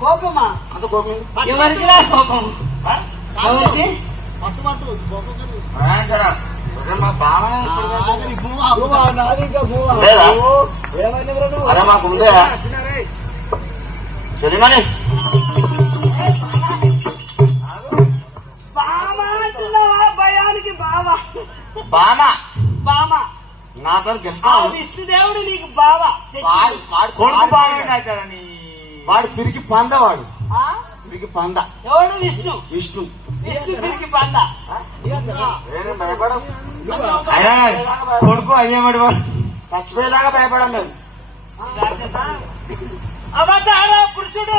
కోపమా? అంత కోపం? ఎవరికి రా కోపం? అరే మాకు ఉందే. చెలిమని భయానికి బావ. బామ? బామ. నాతో ఆ గెలుస్తావు విష్ణుదేవుడు నీకు బావ. కొడుకు వాడు బాగుండని వాడు పిరికి పంద వాడు? పిరికి పంద. ఎవడు? విష్ణు. విష్ణు. విష్ణు తిరిగి పంద. నేను భయపడం అయినా కొడుకు అయ్యేవాడు వాడు. చచ్చిపోయేదాకా భయపడం రాక్షసా? అవతార పురుషుడు.